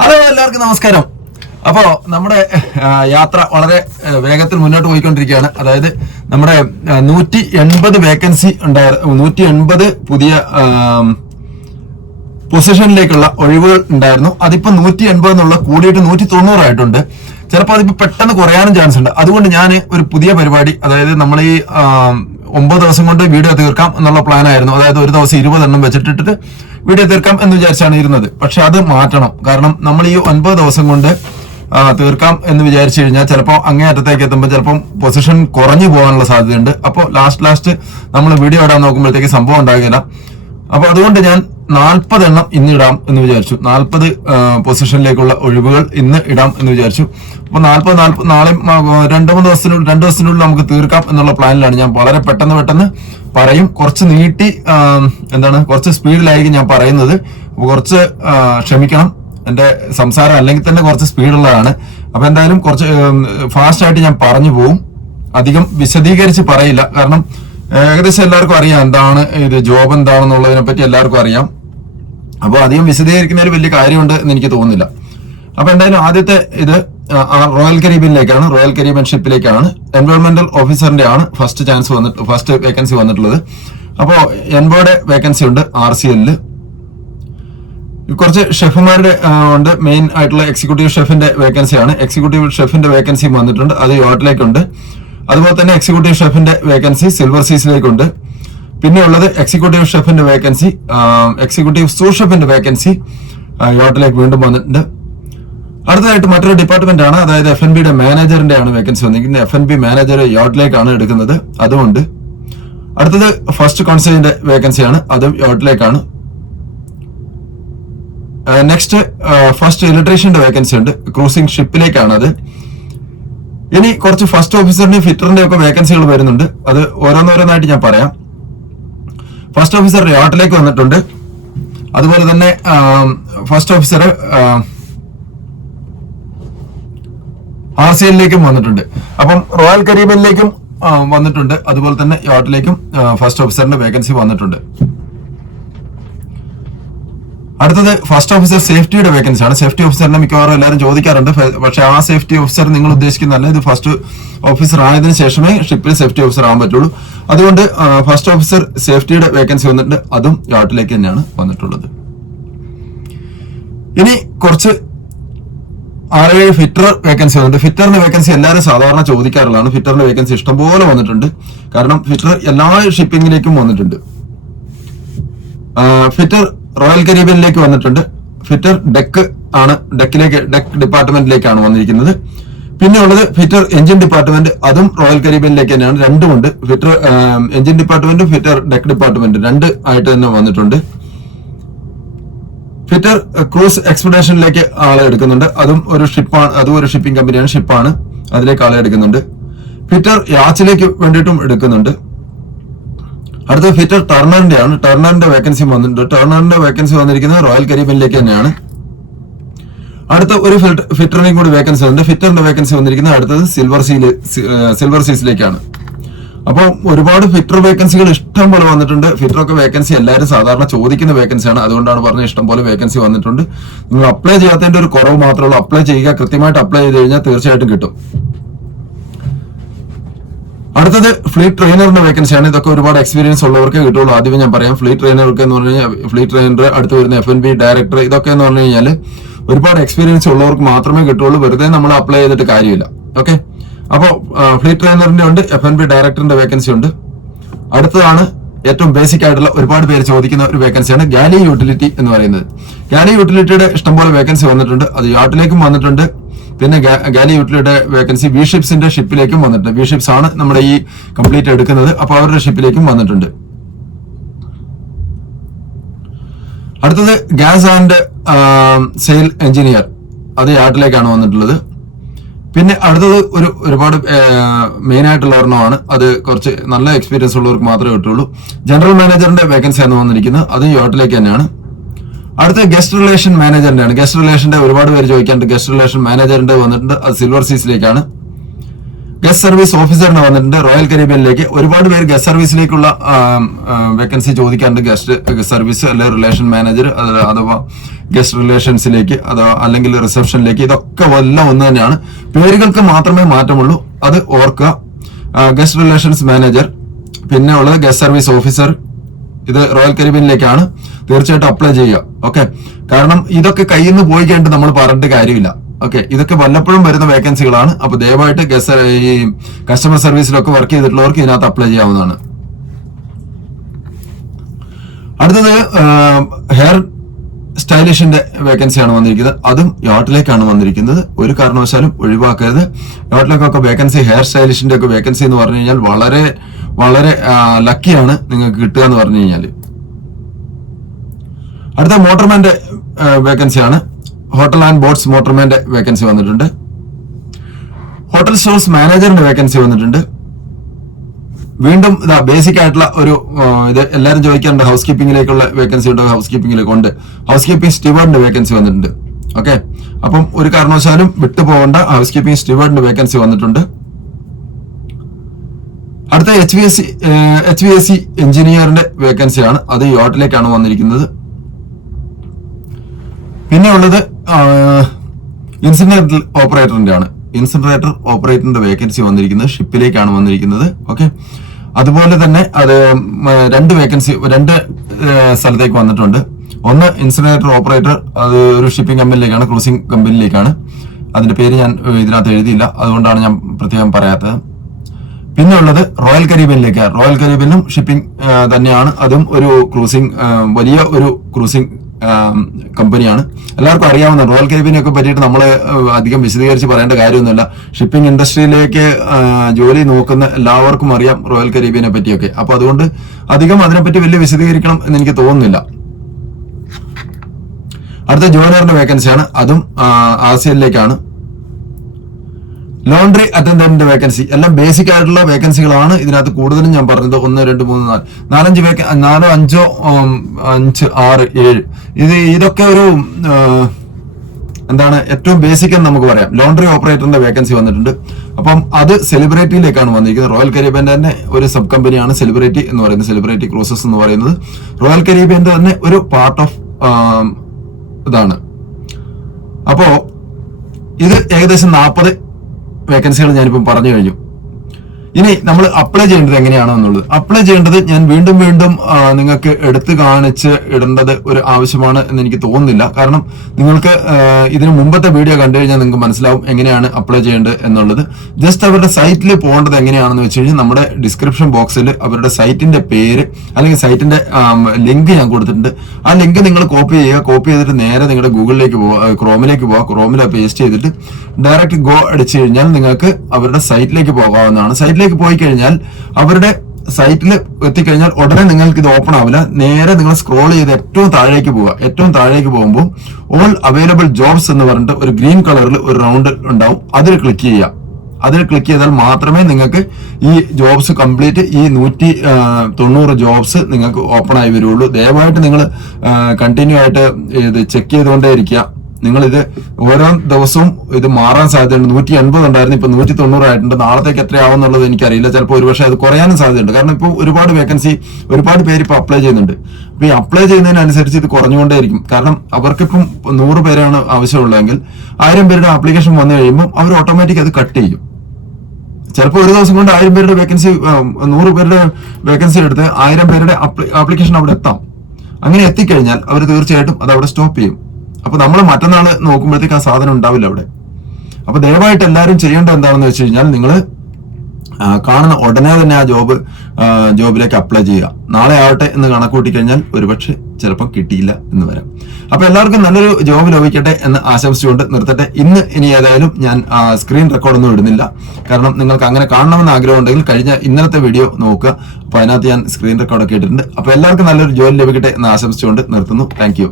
Hello എല്ലാവർക്കും നമസ്കാരം. അപ്പോ നമ്മുടെ യാത്ര വളരെ വേഗത്തിൽ മുന്നോട്ട് പോയിക്കൊണ്ടിരിക്കുകയാണ്. അതായത് നമ്മുടെ നൂറ്റി എൺപത് വേക്കൻസി ഉണ്ടായ നൂറ്റി എൺപത് പുതിയ പൊസിഷനിലേക്കുള്ള ഒഴിവുകൾ ഉണ്ടായിരുന്നു. അതിപ്പോ നൂറ്റി എൺപത് എന്നുള്ള കൂടിയിട്ട് നൂറ്റി തൊണ്ണൂറായിട്ടുണ്ട് ചിലപ്പോൾ അതിപ്പോ പെട്ടെന്ന് കുറയാനും ചാൻസ് ഉണ്ട്. അതുകൊണ്ട് ഞാൻ ഒരു പുതിയ പരിപാടി അതായത് നമ്മൾ ഈ ഒമ്പത് ദിവസം കൊണ്ട് വീഡിയോ തീർക്കാം എന്നുള്ള പ്ലാൻ ആയിരുന്നു. അതായത് ഒരു ദിവസം ഇരുപതെണ്ണം വെച്ചിട്ടിട്ട് വീഡിയോ തീർക്കാം എന്ന് വിചാരിച്ചാണ് ഇരുന്നത്. പക്ഷെ അത് മാറ്റണം. കാരണം നമ്മൾ ഈ ഒൻപത് ദിവസം കൊണ്ട് തീർക്കാം എന്ന് വിചാരിച്ചു കഴിഞ്ഞാൽ ചിലപ്പോൾ അങ്ങേ അറ്റത്തേക്ക് എത്തുമ്പോൾ ചിലപ്പം പൊസിഷൻ കുറഞ്ഞു പോകാനുള്ള സാധ്യതയുണ്ട്. അപ്പോൾ ലാസ്റ്റ് ലാസ്റ്റ് നമ്മൾ വീഡിയോ ഇടാൻ നോക്കുമ്പോഴത്തേക്ക് സംഭവം ഉണ്ടാകില്ല അപ്പൊ അതുകൊണ്ട് ഞാൻ നാൽപ്പത് എണ്ണം ഇന്ന് ഇടാം എന്ന് വിചാരിച്ചു. നാൽപ്പത് പൊസിഷനിലേക്കുള്ള ഒഴിവുകൾ ഇന്ന് ഇടാം എന്ന് വിചാരിച്ചു. അപ്പൊ നാൽപ്പത് നാൽപ്പത് നാളെ രണ്ടു മൂന്ന് ദിവസത്തിനുള്ളിൽ രണ്ട് ദിവസത്തിനുള്ളിൽ നമുക്ക് തീർക്കാം എന്നുള്ള പ്ലാനിലാണ് ഞാൻ. വളരെ പെട്ടെന്ന് പെട്ടെന്ന് പറയും. കുറച്ച് നീട്ടി എന്താണ് കുറച്ച് സ്പീഡിലായിരിക്കും ഞാൻ പറയുന്നത്. കുറച്ച് ക്ഷമിക്കണം. എന്റെ സംസാരം അല്ലെങ്കിൽ തന്നെ കുറച്ച് സ്പീഡുള്ളതാണ്. അപ്പൊ എന്തായാലും കുറച്ച് ഫാസ്റ്റ് ആയിട്ട് ഞാൻ പറഞ്ഞു പോവും. അധികം വിശദീകരിച്ച് പറയില്ല. കാരണം ഏകദേശം എല്ലാവർക്കും അറിയാം എന്താണ് ഇത് ജോബ് എന്താണെന്നുള്ളതിനെ പറ്റി എല്ലാവർക്കും അറിയാം. അപ്പോൾ അധികം വിശദീകരിക്കുന്ന ഒരു വലിയ കാര്യമുണ്ട് എന്ന് എനിക്ക് തോന്നുന്നില്ല. അപ്പൊ എന്തായാലും ആദ്യത്തെ ഇത് റോയൽ കരീബിയനിലേക്കാണ് റോയൽ കരീബിയൻ ഷിപ്പിലേക്കാണ് എൻവയോൺമെന്റൽ ഓഫീസറിന്റെ ആണ് ഫസ്റ്റ് ചാൻസ് വന്നിട്ട് ഫസ്റ്റ് വേക്കൻസി വന്നിട്ടുള്ളത്. അപ്പോൾ എൻബോയുടെ വേക്കൻസി ഉണ്ട് ആർ സി എല്ലിൽ കുറച്ച് ഷെഫുമാരുടെ ഉണ്ട്. മെയിൻ ആയിട്ടുള്ള എക്സിക്യൂട്ടീവ് ഷെഫിന്റെ വേക്കൻസിയാണ് എക്സിക്യൂട്ടീവ് ഷെഫിന്റെ വേക്കൻസിയും വന്നിട്ടുണ്ട്. അത് യോട്ടിലേക്കുണ്ട് അതുപോലെ തന്നെ എക്സിക്യൂട്ടീവ് ഷെഫിന്റെ വേക്കൻസി സിൽവർ സീസിലേക്കുണ്ട് പിന്നെ ഉള്ളത് എക്സിക്യൂട്ടീവ് ഷെഫിന്റെ വേക്കൻസി എക്സിക്യൂട്ടീവ് സൂ ഷെഫിന്റെ വേക്കൻസി യോട്ടിലേക്ക് വീണ്ടും വന്നിട്ടുണ്ട്. അടുത്തതായിട്ട് മറ്റൊരു ഡിപ്പാർട്ട്മെന്റ് ആണ് അതായത് എഫ് എൻ ബിയുടെ മാനേജറിന്റെ ആണ് വേക്കൻസി വന്നിരിക്കുന്നത്. എഫ് എൻ ബി മാനേജർ യോട്ടിലേക്കാണ് എടുക്കുന്നത്. അതുകൊണ്ട് അടുത്തത് ഫസ്റ്റ് കോൺസേജിന്റെ വേക്കൻസിയാണ് അതും യോട്ടിലേക്കാണ് നെക്സ്റ്റ് ഫസ്റ്റ് ഇലക്ട്രീഷ്യന്റെ വേക്കൻസി ഉണ്ട് ക്രൂസിംഗ് ഷിപ്പിലേക്കാണ് അത്. ഇനി കുറച്ച് ഫസ്റ്റ് ഓഫീസറിന്റെയും ഫിറ്ററിന്റെയും ഒക്കെ വേക്കൻസികൾ വരുന്നുണ്ട്. അത് ഓരോന്നോരോന്നായിട്ട് ഞാൻ പറയാം. ഫസ്റ്റ് ഓഫീസർ റിയോട്ടിലേക്ക് വന്നിട്ടുണ്ട്. അതുപോലെ തന്നെ ഫസ്റ്റ് ഓഫീസർ ആർ സി എല്ലിലേക്കും വന്നിട്ടുണ്ട്. അപ്പം റോയൽ കരീബിയനിലേക്കും വന്നിട്ടുണ്ട്. അതുപോലെ തന്നെ യാട്ടിലേക്കും ഫസ്റ്റ് ഓഫീസറിന്റെ വേക്കൻസി വന്നിട്ടുണ്ട്. അടുത്തത് ഫസ്റ്റ് ഓഫീസർ സേഫ്റ്റിയുടെ വേക്കൻസി ആണ്. സേഫ്റ്റി ഓഫീസറിനെ മിക്കവാറും എല്ലാവരും ചോദിക്കാറുണ്ട്. പക്ഷേ ആ സേഫ്റ്റി ഓഫീസർ നിങ്ങൾ ഉദ്ദേശിക്കുന്നതല്ല ഇത് ഫസ്റ്റ് ഓഫീസർ ആയതിനു ശേഷമേ ഷിപ്പിൽ സേഫ്റ്റി ഓഫീസർ ആവാൻ പറ്റുള്ളൂ. അതുകൊണ്ട് ഫസ്റ്റ് ഓഫീസർ സേഫ്റ്റിയുടെ വേക്കൻസി വന്നിട്ടുണ്ട്. അതും യാട്ടിലേക്ക് തന്നെയാണ് വന്നിട്ടുള്ളത്. ഇനി കുറച്ച് ആറേഴ് ഫിറ്റർ വേക്കൻസി വന്നിട്ടുണ്ട്. ഫിറ്ററിന്റെ വേക്കൻസി എല്ലാവരും സാധാരണ ചോദിക്കാറുള്ളതാണ്. ഫിറ്ററിന്റെ വേക്കൻസി ഇഷ്ടംപോലെ വന്നിട്ടുണ്ട്. കാരണം ഫിറ്റർ എല്ലാ ഷിപ്പിംഗിലേക്കും വന്നിട്ടുണ്ട്. ഫിറ്റർ റോയൽ കരീബിയനിലേക്ക് വന്നിട്ടുണ്ട്. ഫിറ്റർ ഡെക്ക് ആണ് ഡെക്കിലേക്ക് ഡെക്ക് ഡിപ്പാർട്ട്മെന്റിലേക്കാണ് വന്നിരിക്കുന്നത്. പിന്നെ ഉള്ളത് ഫിറ്റർ എഞ്ചിൻ ഡിപ്പാർട്ട്മെന്റ് അതും റോയൽ കരീബിയനിലേക്ക് തന്നെയാണ്. രണ്ടുമുണ്ട്. ഫിറ്റർ എഞ്ചിൻ ഡിപ്പാർട്ട്മെന്റും ഫിറ്റർ ഡെക്ക് ഡിപ്പാർട്ട്മെന്റ് രണ്ട് ആയിട്ട് തന്നെ വന്നിട്ടുണ്ട്. ഫിറ്റർ ക്രൂസ് എക്സ്പെഡേഷനിലേക്ക് ആളെ എടുക്കുന്നുണ്ട്. അതും ഒരു ഷിപ്പാണ് അതും ഒരു ഷിപ്പിംഗ് കമ്പനിയാണ് ഷിപ്പാണ്. അതിലേക്ക് ആളെ എടുക്കുന്നുണ്ട്. ഫിറ്റർ യാച്ചിലേക്ക് വേണ്ടിയിട്ടും എടുക്കുന്നുണ്ട്. അടുത്ത ഫിറ്റർ ടർണറിന്റെ ആണ്. ടർണറിന്റെ വേക്കൻസി വന്നിട്ടുണ്ട്. ടർണറിന്റെ വേക്കൻസി വന്നിരിക്കുന്നത് റോയൽ കരീബിയനിലേക്ക് തന്നെയാണ്. അടുത്ത ഒരു ഫിറ്ററിനെയും കൂടി വേക്കൻസി ഉണ്ട്. ഫിറ്ററിന്റെ വേക്കൻസി വന്നിരിക്കുന്നത് അടുത്തത് സിൽവർ സീൽ സിൽവർ സീസിലേക്കാണ് അപ്പോൾ ഒരുപാട് ഫിറ്റർ വേക്കൻസികൾ ഇഷ്ടം പോലെ വന്നിട്ടുണ്ട്. ഫിറ്ററൊക്കെ വേക്കൻസി എല്ലാവരും സാധാരണ ചോദിക്കുന്ന വേക്കൻസിയാണ് അതുകൊണ്ടാണ് പറഞ്ഞത് ഇഷ്ടം പോലെ വേക്കൻസി വന്നിട്ടുണ്ട്. നിങ്ങൾ അപ്ലൈ ചെയ്യാത്തതിന്റെ ഒരു കുറവ് മാത്രമേ ഉള്ളൂ. അപ്ലൈ ചെയ്യുക കൃത്യമായിട്ട് അപ്ലൈ ചെയ്ത് കഴിഞ്ഞാൽ തീർച്ചയായിട്ടും കിട്ടും. അടുത്തത് ഫ്ലീറ്റ് ട്രെയിനറിന്റെ വേക്കൻസിയാണ് ഇതൊക്കെ ഒരുപാട് എക്സ്പീരിയൻസ് ഉള്ളവർക്ക് കിട്ടുള്ളൂ. ആദ്യമേ ഞാൻ പറയാം ഫ്ലീറ്റ് ട്രെയിനർക്ക് എന്ന് പറഞ്ഞാൽ ഫ്ലീറ്റ് ട്രെയിനർ അടുത്ത് വരുന്ന എഫ് എൻ ബി ഡയറക്ടർ ഇതൊക്കെ എന്ന് പറഞ്ഞു കഴിഞ്ഞാൽ ഒരുപാട് എക്സ്പീരിയൻസ് ഉള്ളവർക്ക് മാത്രമേ കിട്ടുള്ളൂ. വെറുതെ നമ്മൾ അപ്ലൈ ചെയ്തിട്ട് കാര്യമില്ല. ഓക്കെ അപ്പോൾ ഫ്ലീറ്റ് ട്രെയിനറിന്റെ ഉണ്ട് എഫ് എൻ ബി ഡയറക്ടറിന്റെ വേക്കൻസി ഉണ്ട്. അടുത്തതാണ് ഏറ്റവും ബേസിക് ആയിട്ടുള്ള ഒരുപാട് പേര് ചോദിക്കുന്ന ഒരു വേക്കൻസിയാണ് ഗാലി യൂട്ടിലിറ്റി എന്ന് പറയുന്നത്. ഗാലി യൂട്ടിലിറ്റിയുടെ ഇഷ്ടംപോലെ വേക്കൻസി വന്നിട്ടുണ്ട്. അത് യാട്ടിലേക്കും വന്നിട്ടുണ്ട്. പിന്നെ ഗാലിയൂട്ടിലൂടെ വേക്കൻസി വി ഷിപ്സിന്റെ ഷിപ്പിലേക്കും വന്നിട്ടുണ്ട്. വി ഷിപ്സ് ആണ് നമ്മുടെ ഈ കംപ്ലീറ്റ് എടുക്കുന്നത്. അപ്പൊ അവരുടെ ഷിപ്പിലേക്കും വന്നിട്ടുണ്ട്. അടുത്തത് ഗ്യാസ് ആൻഡ് സെയിൽ എഞ്ചിനീയർ. അത് യാട്ടിലേക്കാണ് വന്നിട്ടുള്ളത്. പിന്നെ അടുത്തത് ഒരു ഒരുപാട് മെയിൻ ആയിട്ടുള്ള ഒരെണ്ണമാണ്. അത് കുറച്ച് നല്ല എക്സ്പീരിയൻസ് ഉള്ളവർക്ക് മാത്രമേ കിട്ടുള്ളൂ. ജനറൽ മാനേജറിന്റെ വേക്കൻസി ആണ് വന്നിരിക്കുന്നത്. അത് യോട്ടിലേക്ക് തന്നെയാണ്. അടുത്ത ഗസ്റ്റ് റിലേഷൻ മാനേജറിന്റെ ആണ്. ഗസ്റ്റ് റിലേഷന്റെ ഒരുപാട് പേര് ചോദിക്കാറുണ്ട് ഗസ്റ്റ് റിലേഷൻ മാനേജറിന്റെ വന്നിട്ടുണ്ട്. അത് സിൽവർ സീസിലേക്കാണ് ഗസ്റ്റ് സർവീസ് ഓഫീസറിന് വന്നിട്ടുണ്ട്. റോയൽ കരീബിയനിലേക്ക് ഒരുപാട് പേര് ഗസ്റ്റ് സർവീസിലേക്കുള്ള വേക്കൻസി ചോദിക്കാറുണ്ട് ഗസ്റ്റ് സർവീസ് അല്ലെങ്കിൽ റിലേഷൻ മാനേജർ അഥവാ ഗസ്റ്റ് റിലേഷൻസിലേക്ക് അഥവാ അല്ലെങ്കിൽ റിസപ്ഷനിലേക്ക് ഇതൊക്കെ എല്ലാം ഒന്ന് തന്നെയാണ്. പേരുകൾക്ക് മാത്രമേ മാറ്റമുള്ളൂ. അത് ഓർക്കുക. ഗസ്റ്റ് റിലേഷൻസ് മാനേജർ പിന്നെ ഉള്ളത് ഗസ്റ്റ് സർവീസ് ഓഫീസർ ഇത് റോയൽ കരീബിയനിലേക്കാണ്. തീർച്ചയായിട്ടും അപ്ലൈ ചെയ്യുക. ഓക്കെ കാരണം ഇതൊക്കെ കയ്യിൽ നിന്ന് പോയി കഴിഞ്ഞിട്ട് നമ്മൾ പറഞ്ഞിട്ട് കാര്യമില്ല. ഓക്കെ ഇതൊക്കെ വല്ലപ്പോഴും വരുന്ന വേക്കൻസികളാണ് അപ്പൊ ദയവായിട്ട് ഗസ് ഈ കസ്റ്റമർ സർവീസിലൊക്കെ വർക്ക് ചെയ്തിട്ടുള്ളവർക്ക് ഇതിനകത്ത് അപ്ലൈ ചെയ്യാവുന്നതാണ്. അടുത്തത് ഹെയർ സ്റ്റൈലിഷിന്റെ വേക്കൻസിയാണ് വന്നിരിക്കുന്നത്. അതും യോട്ടിലേക്കാണ് വന്നിരിക്കുന്നത്. ഒരു കാരണവശാലും ഒഴിവാക്കരുത്. യോട്ടിലേക്കൊക്കെ വേക്കൻസി ഹെയർ സ്റ്റൈലിഷിന്റെ ഒക്കെ വേക്കൻസി എന്ന് പറഞ്ഞു കഴിഞ്ഞാൽ വളരെ വളരെ ലക്കിയാണ് നിങ്ങൾക്ക് കിട്ടുക എന്ന് പറഞ്ഞു കഴിഞ്ഞാൽ അടുത്ത മോട്ടർമാന്റെ വേക്കൻസിയാണ് ഹോട്ടൽ ആൻഡ് ബോട്ട്സ് മോട്ടർമാന്റെ വേക്കൻസി വന്നിട്ടുണ്ട്. ഹോട്ടൽ സ്റ്റോഴ്സ് മാനേജറിന്റെ വേക്കൻസി വന്നിട്ടുണ്ട്. വീണ്ടും ഇതാ ബേസിക് ആയിട്ടുള്ള ഒരു ഇത് എല്ലാവരും ചോദിക്കാറുണ്ട് ഹൗസ് കീപ്പിംഗിലേക്കുള്ള വേക്കൻസി ഉണ്ടോ? ഹൗസ് കീപ്പിംഗിലേക്ക് ഉണ്ട്. ഹൗസ് കീപ്പിംഗ് സ്റ്റിവേർഡിന്റെ വേക്കൻസി വന്നിട്ടുണ്ട്. ഓക്കെ അപ്പം ഒരു കാരണവശാലും വിട്ടു പോകേണ്ട ഹൗസ് കീപ്പിംഗ് സ്റ്റിവേർഡിന്റെ വേക്കൻസി വന്നിട്ടുണ്ട്. അടുത്ത H V S C H V S C എഞ്ചിനീയറിന്റെ വേക്കൻസിയാണ് അത് യോട്ടിലേക്കാണ് വന്നിരിക്കുന്നത്. പിന്നെ ഉള്ളത് ഇൻസിനറേറ്റർ ഓപ്പറേറ്ററിന്റെ ആണ് ഇൻസിനറേറ്റർ ഓപ്പറേറ്ററിന്റെ വേക്കൻസി വന്നിരിക്കുന്നത് ഷിപ്പിലേക്കാണ് വന്നിരിക്കുന്നത്. ഓക്കെ അതുപോലെ തന്നെ അത് രണ്ട് വേക്കൻസി രണ്ട് സ്ഥലത്തേക്ക് വന്നിട്ടുണ്ട്. ഒന്ന് ഇൻസിനറേറ്റർ ഓപ്പറേറ്റർ അത് ഒരു ഷിപ്പിംഗ് കമ്പനിയിലേക്കാണ് ക്രൂസിംഗ് കമ്പനിയിലേക്കാണ് അതിന്റെ പേര് ഞാൻ ഇതിനകത്ത് എഴുതിയില്ല. അതുകൊണ്ടാണ് ഞാൻ പ്രത്യേകം പറയാത്തത്. പിന്നെ ഉള്ളത് റോയൽ കരീബിയനിലേക്ക്. റോയൽ കരീബിയനും ഷിപ്പിംഗ് തന്നെയാണ്. അതും ഒരു ക്രൂസിംഗ് വലിയ ഒരു ക്രൂസിംഗ് കമ്പനിയാണ് എല്ലാവർക്കും അറിയാവുന്ന റോയൽ കരീബിയനെ ഒക്കെ പറ്റിയിട്ട് നമ്മൾ അധികം വിശദീകരിച്ച് പറയേണ്ട കാര്യമൊന്നുമില്ല. ഷിപ്പിംഗ് ഇൻഡസ്ട്രിയിലേക്ക് ജോലി നോക്കുന്ന എല്ലാവർക്കും അറിയാം റോയൽ കരീബിയനെ പറ്റിയൊക്കെ. അപ്പൊ അതുകൊണ്ട് അധികം അതിനെപ്പറ്റി വലിയ വിശദീകരിക്കണം എന്ന് എനിക്ക് തോന്നുന്നില്ല. അടുത്ത ജോയിനറിന്റെ വേക്കൻസിയാണ് അതും ആസിയയിലേക്കാണ് ലോണ്ടറി അറ്റൻഡന്റിന്റെ വേക്കൻസി എല്ലാം ബേസിക് ആയിട്ടുള്ള വേക്കൻസികളാണ് ഇതിനകത്ത് കൂടുതലും ഞാൻ പറഞ്ഞത്. ഒന്ന് രണ്ട് മൂന്ന് നാല്. നാലഞ്ച് വേക്ക നാലോ അഞ്ചോ അഞ്ച് ആറ് ഏഴ്. ഇത് ഇതൊക്കെ ഒരു എന്താണ് ഏറ്റവും ബേസിക് എന്ന് നമുക്ക് പറയാം. ലോണ്ടറി ഓപ്പറേറ്ററിന്റെ വേക്കൻസി വന്നിട്ടുണ്ട്. അപ്പം അത് സെലിബ്രിറ്റിയിലേക്കാണ് വന്നിരിക്കുന്നത്. റോയൽ കരീബിയന്റെ തന്നെ ഒരു സബ് കമ്പനിയാണ് സെലിബ്രിറ്റി എന്ന് പറയുന്നത്. സെലിബ്രിറ്റി ക്രൂസസ് എന്ന് പറയുന്നത്. റോയൽ കരീബിയന്റെ തന്നെ ഒരു പാർട്ട് ഓഫ് ഇതാണ്. അപ്പോ ഇത് ഏകദേശം നാൽപ്പത് വേക്കൻസികൾ ഞാനിപ്പം പറഞ്ഞു കഴിഞ്ഞു. ഇനി നമ്മൾ അപ്ലൈ ചെയ്യേണ്ടത് എങ്ങനെയാണോ എന്നുള്ളത്? അപ്ലൈ ചെയ്യേണ്ടത് ഞാൻ വീണ്ടും വീണ്ടും നിങ്ങൾക്ക് എടുത്തു കാണിച്ച് ഇടേണ്ടത് ഒരു ആവശ്യമാണ് എന്ന് എനിക്ക് തോന്നുന്നില്ല. കാരണം നിങ്ങൾക്ക് ഇതിന് മുമ്പത്തെ വീഡിയോ കണ്ടു കഴിഞ്ഞാൽ നിങ്ങൾക്ക് മനസ്സിലാവും എങ്ങനെയാണ് അപ്ലൈ ചെയ്യേണ്ടത് എന്നുള്ളത്. ജസ്റ്റ് അവരുടെ സൈറ്റിൽ പോകേണ്ടത് എങ്ങനെയാണെന്ന് വെച്ച് കഴിഞ്ഞാൽ നമ്മുടെ ഡിസ്ക്രിപ്ഷൻ ബോക്സിൽ അവരുടെ സൈറ്റിന്റെ പേര് അല്ലെങ്കിൽ സൈറ്റിന്റെ ലിങ്ക് ഞാൻ കൊടുത്തിട്ടുണ്ട്. ആ ലിങ്ക് നിങ്ങൾ കോപ്പി ചെയ്യുക. കോപ്പി ചെയ്തിട്ട് നേരെ നിങ്ങളുടെ ഗൂഗിളിലേക്ക് പോവുക ക്രോമിലേക്ക് പോവുക. ക്രോമിൽ പേസ്റ്റ് ചെയ്തിട്ട് ഡയറക്റ്റ് ഗോ അടിച്ചു കഴിഞ്ഞാൽ നിങ്ങൾക്ക് അവരുടെ സൈറ്റിലേക്ക് പോകാവുന്നതാണ്. സൈറ്റിലേക്ക് പോയി കഴിഞ്ഞാൽ അവരുടെ സൈറ്റിൽ എത്തിക്കഴിഞ്ഞാൽ ഉടനെ നിങ്ങൾക്ക് ഇത് ഓപ്പൺ ആവില്ല. നേരെ നിങ്ങൾ സ്ക്രോൾ ചെയ്ത് ഏറ്റവും താഴേക്ക് പോവുക. ഏറ്റവും താഴേക്ക് പോകുമ്പോൾ ഓൾ അവൈലബിൾ ജോബ്സ് എന്ന് പറഞ്ഞിട്ട് ഒരു ഗ്രീൻ കളറിൽ ഒരു റൗണ്ട് ഉണ്ടാവും. അതിൽ ക്ലിക്ക് ചെയ്യുക. അതിൽ ക്ലിക്ക് ചെയ്താൽ മാത്രമേ നിങ്ങൾക്ക് ഈ ജോബ്സ് കംപ്ലീറ്റ് ഈ നൂറ്റി തൊണ്ണൂറ് ജോബ്സ് നിങ്ങൾക്ക് ഓപ്പൺ ആയി വരുള്ളൂ. ദയവായിട്ട് നിങ്ങൾ കണ്ടിന്യൂ ആയിട്ട് ഇത് ചെക്ക് ചെയ്തുകൊണ്ടേ ഇരിക്കുക നിങ്ങൾ ഇത് ഓരോ ദിവസവും ഇത് മാറാൻ സാധ്യതയുണ്ട്. നൂറ്റി എൺപത് ഉണ്ടായിരുന്നു ഇപ്പൊ നൂറ്റി തൊണ്ണൂറായിട്ടുണ്ട് നാളത്തേക്ക് എത്രയാവും എന്നുള്ളത് എനിക്കറിയില്ല. ചിലപ്പോൾ ഒരുപക്ഷെ അത് കുറയാനും സാധ്യതയുണ്ട്. കാരണം ഇപ്പോൾ ഒരുപാട് വേക്കൻസി ഒരുപാട് പേര് ഇപ്പൊ അപ്ലൈ ചെയ്യുന്നുണ്ട്. അപ്പൊ ഈ അപ്ലൈ ചെയ്യുന്നതിനനുസരിച്ച് ഇത് കുറഞ്ഞുകൊണ്ടേയിരിക്കും. കാരണം അവർക്കിപ്പം നൂറ് പേരാണ് ആവശ്യമുള്ളതെങ്കിൽ ആയിരം പേരുടെ ആപ്ലിക്കേഷൻ വന്നു കഴിയുമ്പോൾ അവർ ഓട്ടോമാറ്റിക് അത് കട്ട് ചെയ്യും. ചിലപ്പോൾ ഒരു ദിവസം കൊണ്ട് ആയിരം പേരുടെ വേക്കൻസി നൂറ് പേരുടെ വേക്കൻസി എടുത്ത് ആയിരം പേരുടെ ആപ്ലിക്കേഷൻ അവിടെ എത്താം. അങ്ങനെ എത്തിക്കഴിഞ്ഞാൽ അവർ തീർച്ചയായിട്ടും അത് അവിടെ സ്റ്റോപ്പ് ചെയ്യും. അപ്പൊ നമ്മൾ മറ്റന്നാൾ നോക്കുമ്പോഴത്തേക്ക് ആ സാധനം ഉണ്ടാവില്ല അവിടെ. അപ്പൊ ദയവായിട്ട് എല്ലാവരും ചെയ്യേണ്ടത് എന്താണെന്ന് വെച്ച് കഴിഞ്ഞാൽ നിങ്ങൾ കാണുന്ന ഉടനെ തന്നെ ആ ജോബ് ജോബിലേക്ക് അപ്ലൈ ചെയ്യുക. നാളെ ആവട്ടെ എന്ന് കണക്കൂട്ടി കഴിഞ്ഞാൽ ഒരുപക്ഷെ ചിലപ്പോൾ കിട്ടിയില്ല എന്ന് വരാം. അപ്പൊ എല്ലാവർക്കും നല്ലൊരു ജോബ് ലഭിക്കട്ടെ എന്ന് ആശംസിച്ചുകൊണ്ട് നിർത്തട്ടെ. ഇന്ന് ഇനി ഏതായാലും ഞാൻ സ്ക്രീൻ റെക്കോർഡൊന്നും ഇടുന്നില്ല. കാരണം നിങ്ങൾക്ക് അങ്ങനെ കാണണമെന്ന് ആഗ്രഹം ഉണ്ടെങ്കിൽ കഴിഞ്ഞ ഇന്നലത്തെ വീഡിയോ നോക്കുക. അപ്പൊ അതിനകത്ത് ഞാൻ സ്ക്രീൻ റെക്കോർഡൊക്കെ ഇട്ടിട്ടുണ്ട്. അപ്പൊ എല്ലാവർക്കും നല്ലൊരു ജോലി ലഭിക്കട്ടെ എന്ന് ആശംസിച്ചുകൊണ്ട് നിർത്തുന്നു. താങ്ക്